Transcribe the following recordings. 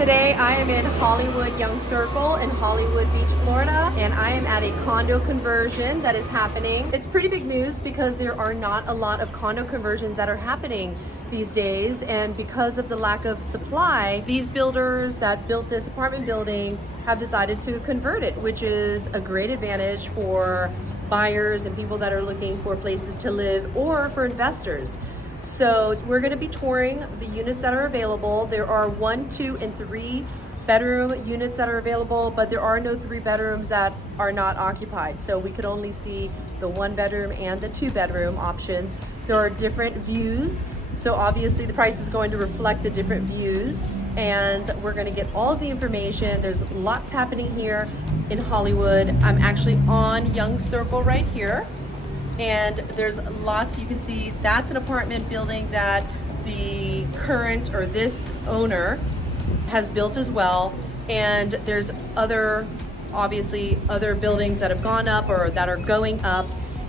Today I am in Hollywood Young Circle in Hollywood Beach, Florida, and I am at a condo conversion that is happening. It's pretty big news because there are not a lot of condo conversions that are happening these days, and because of the lack of supply, these builders that built this apartment building have decided to convert it, which is a great advantage for buyers and people that are looking for places to live, or for investors. So we're going to be touring the units that are available. There are 1, 2, and 3 bedroom units that are available, but there are no 3 bedrooms that are not occupied. So we could only see the 1 bedroom and the 2 bedroom options. There are different views. So obviously the price is going to reflect the different views, and we're going to get all of the information. There's lots happening here in Hollywood. I'm actually on Young Circle right here. And there's lots, you can see that's an apartment building that the current, or this owner, has built as well. And there's obviously other buildings that have gone up or that are going up.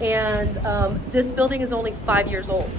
And this building is only 5 years old,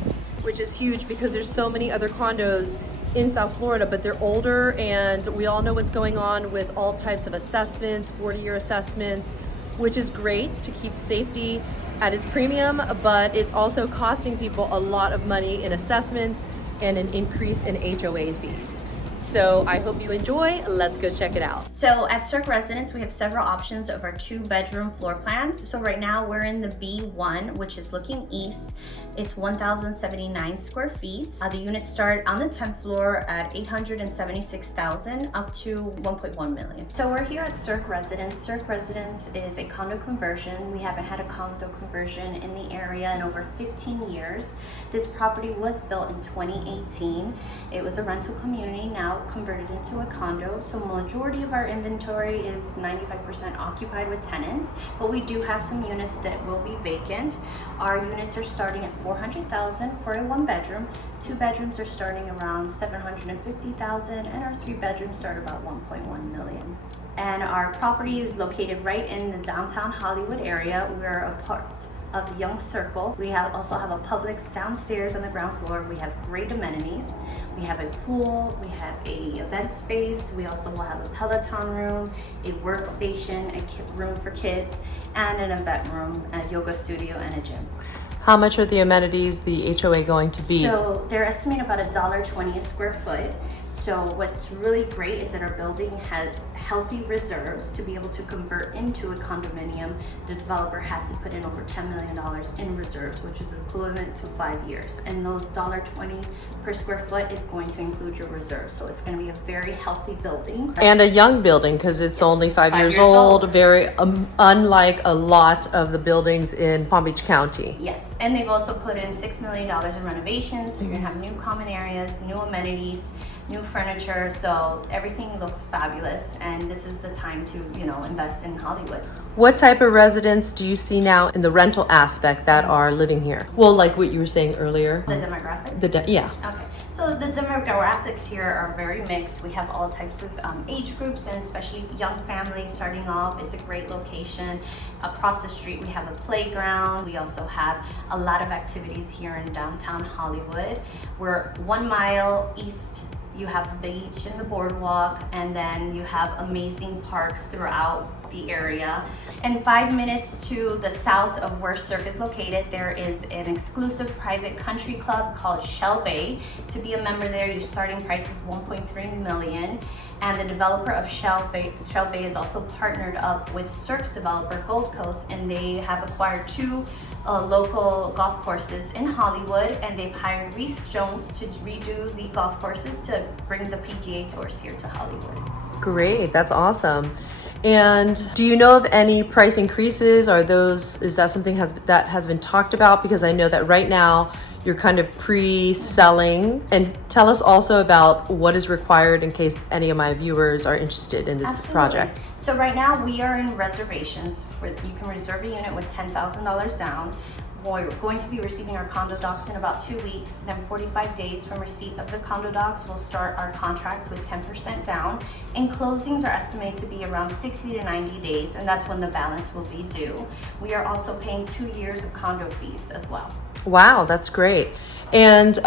which is huge because there's so many other condos in South Florida, but they're older, and we all know what's going on with all types of assessments, 40-year assessments, which is great to keep safety at its premium, but it's also costing people a lot of money in assessments and an increase in HOA fees. So I hope you enjoy. Let's go check it out. So at Cirque Residence, we have several options of our 2-bedroom floor plans. So right now we're in the B1, which is looking east. It's 1,079 square feet. The units start on the 10th floor at $876,000 up to $1.1 million. So we're here at Cirque Residence. Cirque Residence is a condo conversion. We haven't had a condo conversion in the area in over 15 years. This property was built in 2018. It was a rental community, now converted into a condo. So majority of our inventory is 95% occupied with tenants, but we do have some units that will be vacant. Our units are starting at $400,000 for a 1-bedroom. 2 bedrooms are starting around $750,000, and our 3 bedrooms start about $1.1 million. And our property is located right in the downtown Hollywood area. We're a part of the Young Circle. We also have a Publix downstairs on the ground floor. We have great amenities. We have a pool, we have a event space, we also will have a Peloton room, a workstation, a room for kids, and an event room, a yoga studio, and a gym. How much are the amenities, the HOA, going to be? So they're estimating about $1.20 a square foot. So what's really great is that our building has healthy reserves to be able to convert into a condominium. The developer had to put in over $10 million in reserves, which is equivalent to 5 years. And those $1.20 per square foot is going to include your reserves. So it's going to be a very healthy building. And a young building, because it's only 5 years old. Very unlike a lot of the buildings in Palm Beach County. Yes, and they've also put in $6 million in renovations. So you're gonna have new common areas, new amenities, new furniture, so everything looks fabulous, and this is the time to, invest in Hollywood. What type of residents do you see now in the rental aspect that are living here? Well, like what you were saying earlier. The demographics? Yeah. Okay. So the demographics here are very mixed. We have all types of age groups, and especially young families starting off. It's a great location. Across the street, we have a playground. We also have a lot of activities here in downtown Hollywood. We're 1 mile east. You have the beach and the boardwalk, and then you have amazing parks throughout the area. And 5 minutes to the south of where Cirque is located, there is an exclusive private country club called Shell Bay. To be a member there, your starting price is $1.3 million. And the developer of Shell Bay is also partnered up with Cirque's developer, Gold Coast, and they have acquired 2 local golf courses in Hollywood, and they've hired Reese Jones to redo the golf courses to bring the PGA tours here to Hollywood. Great, that's awesome. And do you know of any price increases? Is that something that has been talked about? Because I know that right now you're kind of pre-selling. And tell us also about what is required in case any of my viewers are interested in this project. So right now we are in reservations. You can reserve a unit with $10,000 down. We're going to be receiving our condo docs in about 2 weeks. Then 45 days from receipt of the condo docs, we'll start our contracts with 10% down. And closings are estimated to be around 60 to 90 days, and that's when the balance will be due. We are also paying 2 years of condo fees as well. Wow, that's great. And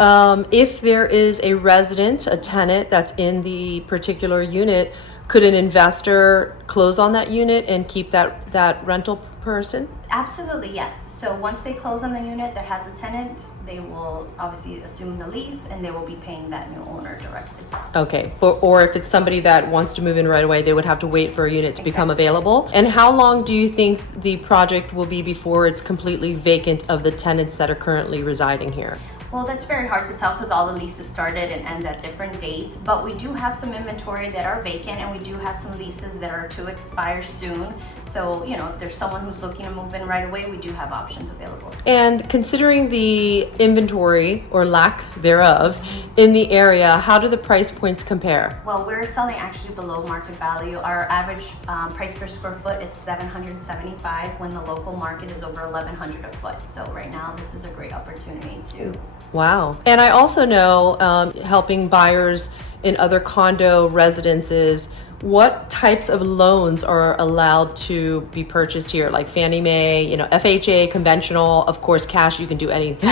if there is a resident, a tenant that's in the particular unit, could an investor close on that unit and keep that rental person? Absolutely, yes. So once they close on the unit that has a tenant, they will obviously assume the lease and they will be paying that new owner directly. Okay, or if it's somebody that wants to move in right away, they would have to wait for a unit to become available. And how long do you think the project will be before it's completely vacant of the tenants that are currently residing here? Well, that's very hard to tell because all the leases started and end at different dates, but we do have some inventory that are vacant and we do have some leases that are to expire soon. So, if there's someone who's looking to move in right away, we do have options available. And considering the inventory or lack thereof in the area, how do the price points compare? Well, we're selling actually below market value. Our average price per square foot is $775 when the local market is over $1,100 a foot. So right now, this is a great opportunity to. Wow. And I also know, helping buyers in other condo residences, what types of loans are allowed to be purchased here? Like Fannie Mae, FHA, conventional, of course, cash, you can do anything.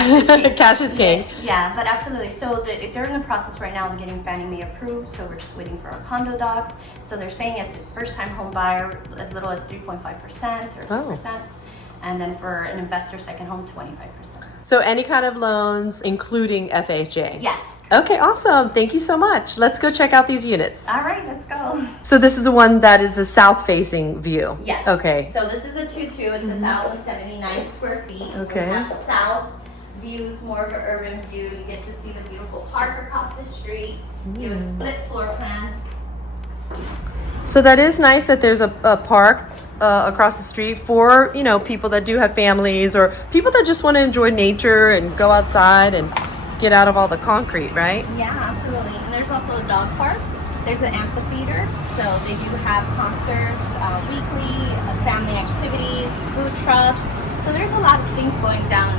Cash is king. Yeah, but absolutely. So they're in the process right now of getting Fannie Mae approved. So we're just waiting for our condo docs. So they're saying as a first-time home buyer, as little as 3.5% or 2%. And then for an investor second home, 25%. So any kind of loans, including FHA? Yes. Okay, awesome. Thank you so much. Let's go check out these units. All right, let's go. So this is the one that is the south-facing view? Yes. Okay. So this is a 2-2. It's 1,079 square feet. Okay. We have south views, more of an urban view. You get to see the beautiful park across the street. You have a split floor plan. So that is nice that there's a park across the street for, people that do have families or people that just want to enjoy nature and go outside and get out of all the concrete, right? Yeah, absolutely. And there's also a dog park. There's an amphitheater. So they do have concerts, weekly, family activities, food trucks. So there's a lot of things going down,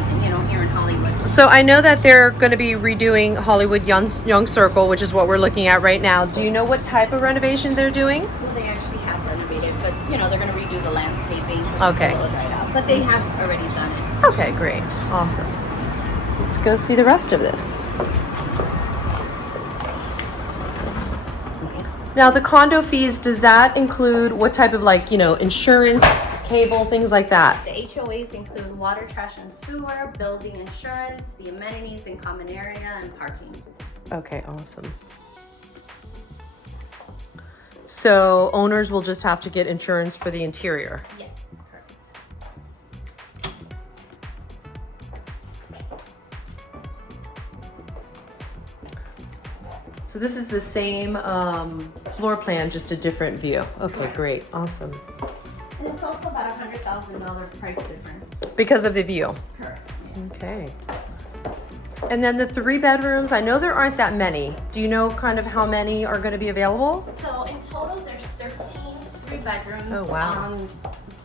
here in Hollywood. So I know that they're going to be redoing Hollywood Young Circle, which is what we're looking at right now. Do you know what type of renovation they're doing? Well, they actually have renovated, but they're going to redo the landscaping. Okay. Right out, but they have already done it. Okay, great. Awesome. Let's go see the rest of this. Now, the condo fees, does that include what type of insurance, cable, things like that? The HOAs include water, trash, and sewer, building insurance, the amenities in common area, and parking. Okay, awesome. So owners will just have to get insurance for the interior? Yes, correct. So this is the same floor plan, just a different view. Okay, Correct. Great, awesome. And it's also about $100,000 price difference. Because of the view? Correct. Yeah. Okay. And then the 3 bedrooms, I know there aren't that many. Do you know kind of how many are going to be available? So in total, there's 13 3-bedrooms. Oh, wow.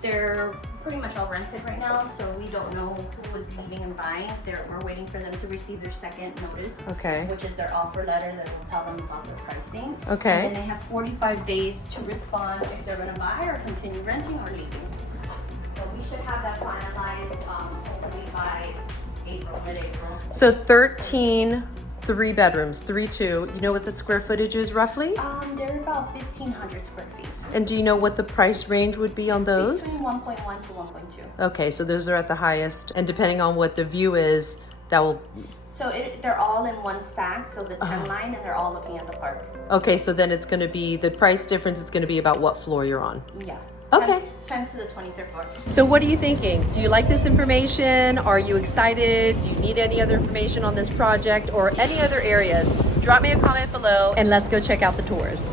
They're pretty much all rented right now, so we don't know who is leaving and buying. We're waiting for them to receive their second notice, Okay. which is their offer letter that will tell them about their pricing. Okay. And then they have 45 days to respond if they're going to buy or continue renting or leaving. So we should have that finalized hopefully by mid-April. So 13 3 bedrooms, 3-2. You know what the square footage is roughly? They're about 1,500 square feet. And do you know what the price range would be on those? Between 1.1 to 1.2. Okay, so those are at the highest. And depending on what the view is, that will... So they're all in one stack, so the 10 line, and they're all looking at the park. Okay, so then it's going to be, the price difference is going to be about what floor you're on. Yeah. Okay. 10 to the 23rd floor. So what are you thinking? Do you like this information? Are you excited? Do you need any other information on this project or any other areas? Drop me a comment below and let's go check out the tours.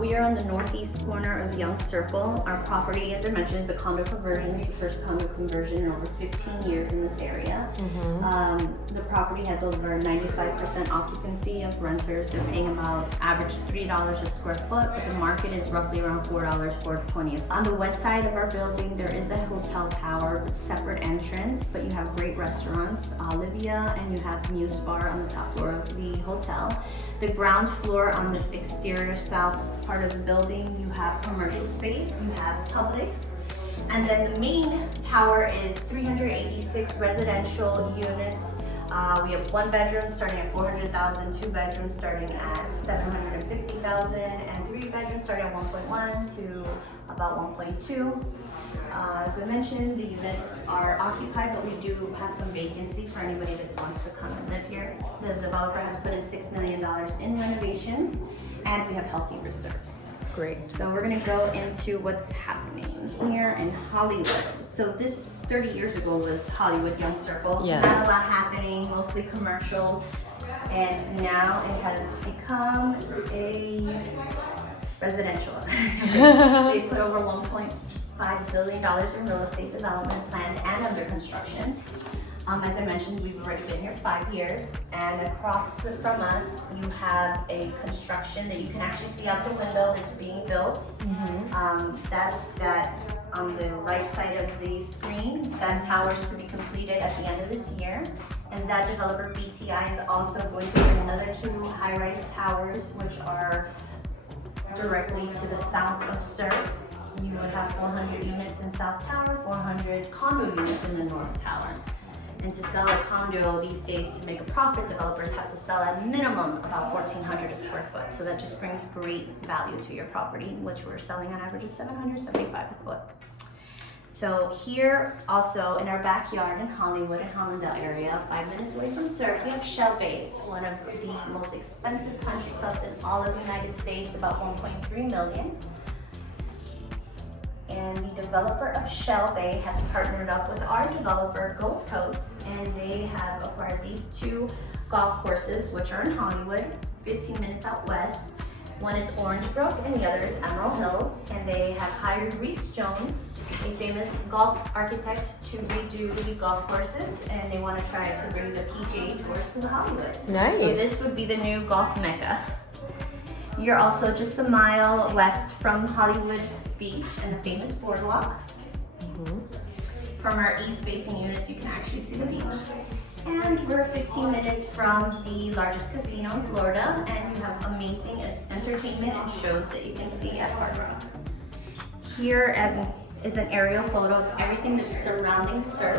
We are on the northeast corner of Young Circle. Our property, as I mentioned, is a condo conversion. It's the first condo conversion in over 15 years in this area. The property has over 95% occupancy of renters. They're paying about average $3 a square foot, but the market is roughly around $4, $4.20. On the west side of our building, there is a hotel tower with separate entrance, but you have great restaurants, Olivia, and you have Muse Bar on the top floor of the hotel. The ground floor on this exterior south part of the building, you have commercial space, you have Publix, and then the main tower is 386 residential units. We have 1 bedroom starting at $400,000, 2 bedrooms starting at $750,000, and 3 bedrooms starting at 1.1 to about 1.2. As I mentioned, the units are occupied, but we do have some vacancy for anybody that wants to come and live here. The developer has put in $6 million in renovations, and we have healthy reserves. Great. So we're gonna go into what's happening here in Hollywood. So this 30 years ago was Hollywood Young Circle. Yes. Not a lot happening, mostly commercial, and now it has become a residential. They put over $1.5 billion in real estate development planned and under construction. As I mentioned, we've already been here 5 years, and across from us, you have a construction that you can actually see out the window that's being built. That's that on the right side of the screen. That tower is to be completed at the end of this year. And that developer, BTI, is also going to build another 2 high-rise towers, which are directly to the south of SERP. You would have 400 units in South Tower, 400 condo units in the North Tower. And to sell a condo these days, to make a profit, developers have to sell at minimum about $1,400 a square foot. So that just brings great value to your property, which we're selling on average is $775 a foot. So here also in our backyard in Hollywood and Hollandale area, 5 minutes away from SERC, we have Shell Bay. It's one of the most expensive country clubs in all of the United States, about $1.3 million. And the developer of Shell Bay has partnered up with our developer, Gold Coast, and they have acquired these 2 golf courses, which are in Hollywood, 15 minutes out west. One is Orange Brook and the other is Emerald Hills, and they have hired Reese Jones, a famous golf architect, to redo the golf courses, and they want to try to bring the PGA Tours to Hollywood. Nice. So this would be the new golf mecca. You're also just a mile west from Hollywood Beach and the famous boardwalk. From our east-facing units, you can actually see the beach. And we're 15 minutes from the largest casino in Florida, and you have amazing entertainment and shows that you can see at Hard Rock. Here is an aerial photo of everything that's surrounding SERP.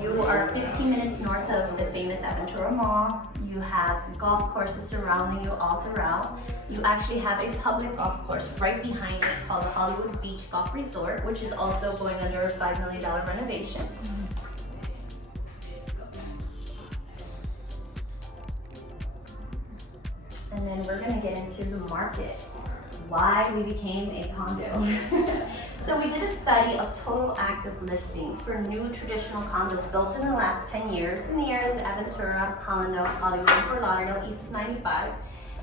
You are 15 minutes north of the famous Aventura Mall. You have golf courses surrounding you all throughout. You actually have a public golf course right behind us called the Hollywood Beach Golf Resort, which is also going under a $5 million renovation. And then we're gonna get into the market, why we became a condo. So we did a study of total active listings for new traditional condos built in the last 10 years in the areas of Aventura, Hollandale, Hollywood, and Fort Lauderdale, east of 95.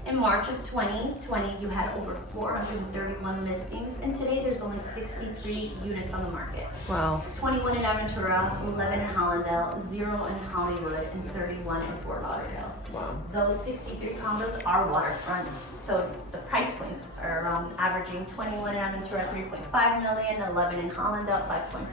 In March of 2020, you had over 431 listings, and today there's only 63 units on the market. Wow. 21 in Aventura, 11 in Hollandale, 0 in Hollywood, and 31 in Fort Lauderdale. Wow. Those 63 condos are waterfronts, so the price points are around averaging 21 in Aventura, 3.5 million, 11 in Hollandale,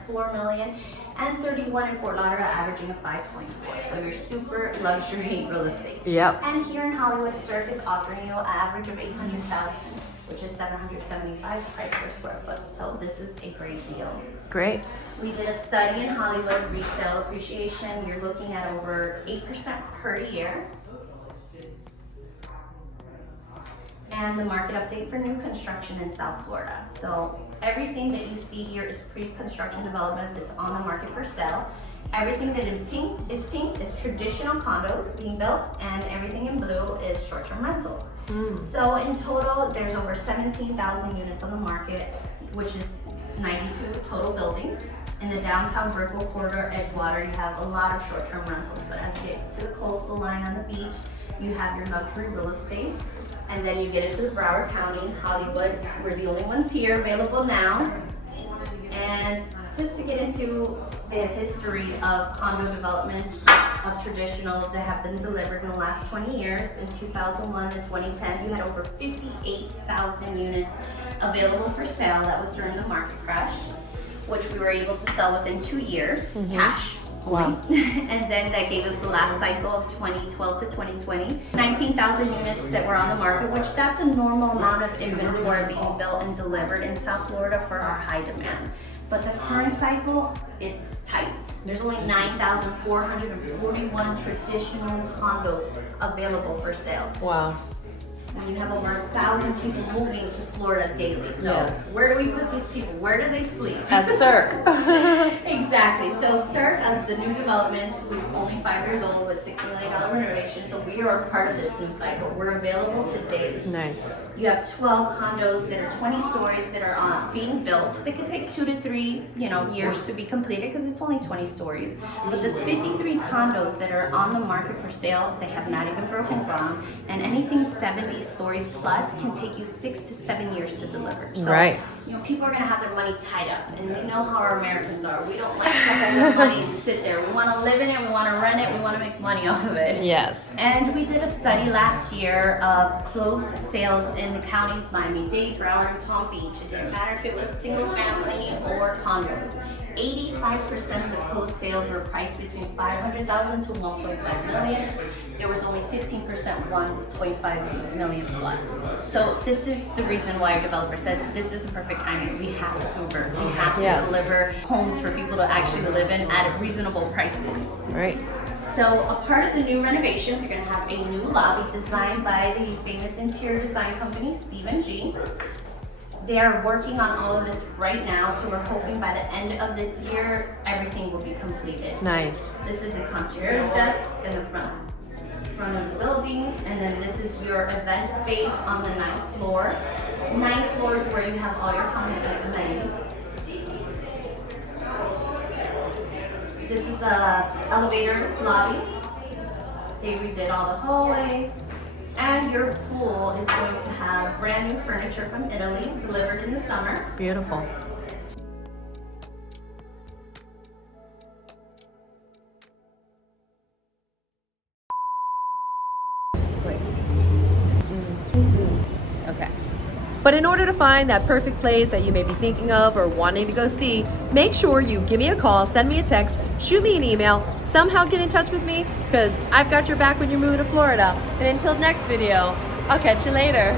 5.4 million, and 31 in Fort Lauderdale, averaging a 5.4. So you're super luxury real estate. Yep. And here in Hollywood, SERC is offering you an average of $800,000, which is $775 price per square foot. So this is a great deal. Great. We did a study in Hollywood resale appreciation. You're looking at over 8% per year. And the market update for new construction in South Florida. So everything that you see here is pre-construction development that's on the market for sale. Everything that is pink is traditional condos being built, and everything in blue is short-term rentals. So in total, there's over 17,000 units on the market, which is 92 total buildings. In the downtown Brickell corridor, Edgewater, you have a lot of short-term rentals, but as you get to the coastal line on the beach, You have your luxury real estate, and then you get into the Broward County, Hollywood. We're the only ones here available now. And just to get into the history of condo developments, of traditional that have been delivered in the last 20 years, in 2001 and 2010, you had over 58,000 units available for sale. That was during the market crash, which we were able to sell within 2 years, cash. Wow. And then that gave us the last cycle of 2012 to 2020. 19,000 units that were on the market, which that's a normal amount of inventory being built and delivered in South Florida for our high demand. But the current cycle, it's tight. There's only 9,441 traditional condos available for sale. Wow. When you have over 1,000 people moving to Florida daily. So Yes. where do we put these people? Where do they sleep? At Cirque. Exactly. So Cirque of the new developments, we're only 5 years old with $60 million renovation. So we are part of this new cycle. We're available today. Nice. You have 12 condos that are 20 stories that are being built. They could take 2 to 3, years to be completed because it's only 20 stories. But the 53 condos that are on the market for sale, they have not even broken ground, and anything 70 stories plus can take you 6 to 7 years to deliver. So, Right. People are gonna have their money tied up, and we know how our Americans are. We don't like to hold our money and sit there. We want to live in it. We want to rent it. We want to make money off of it. Yes. And we did a study last year of closed sales in the counties Miami-Dade, Broward, and Palm Beach. It didn't matter if it was single family or condos. 85% of the closed sales were priced between $500,000 to $1.5 million. There was only 15% $1.5 million plus. So this is the reason why our developer said this is a perfect timing. We have to convert. We have to deliver homes for people to actually live in at reasonable price points. Right. So a part of the new renovations, you're going to have a new lobby designed by the famous interior design company, Stephen G. They are working on all of this right now, so we're hoping by the end of this year, everything will be completed. Nice. This is a concierge desk in the front of the building, and then this is your event space on the 9th floor. 9th floor is where you have all your common amenities. This is the elevator lobby. They redid all the hallways. And your pool is going to have brand new furniture from Italy, delivered in the summer. Beautiful. Okay. But in order to find that perfect place that you may be thinking of or wanting to go see, make sure you give me a call, send me a text, shoot me an email, somehow get in touch with me, because I've got your back when you're moving to Florida. And until next video, I'll catch you later.